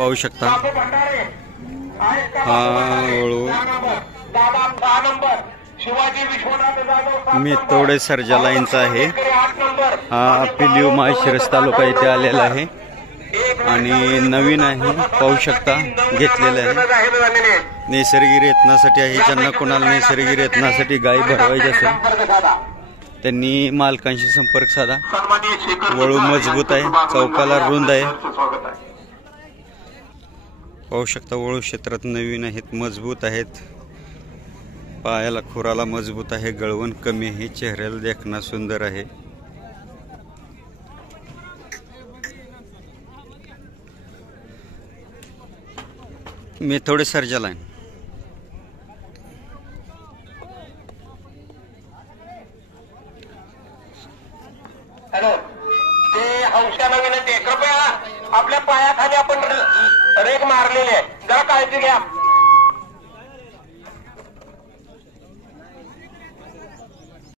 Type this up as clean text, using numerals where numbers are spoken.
पाहू शकता हा वळू मी थोडे सर्जा लाईनचा आहे। हा पिलीव माळशिरस तालुका इथे आलेला आहे आणि नवीन आहे, पाहू शकता घेतलेलं आहे। नैसर्गिक रेतनासाठी आहे। ज्यांना कोणाला नैसर्गिक रेतनासाठी गाय भरवायची असेल त्यांनी मालकांशी संपर्क साधा। वळू मजबूत आहे, चौकाला रुंद आहे, पाहू शकता। वळू क्षेत्रात नवीन आहेत, मजबूत आहेत, पायाला खुराला मजबूत आहे, गळवण कमी आहे, चेहऱ्याला देखणा सुंदर आहे। मी थोडे सर्जा लाईन हॅलो ते हौशाला विनंती आहे, कृपया आपल्या पायाखाली आपण रेग मारलेली आहे, जरा काळजी घ्या।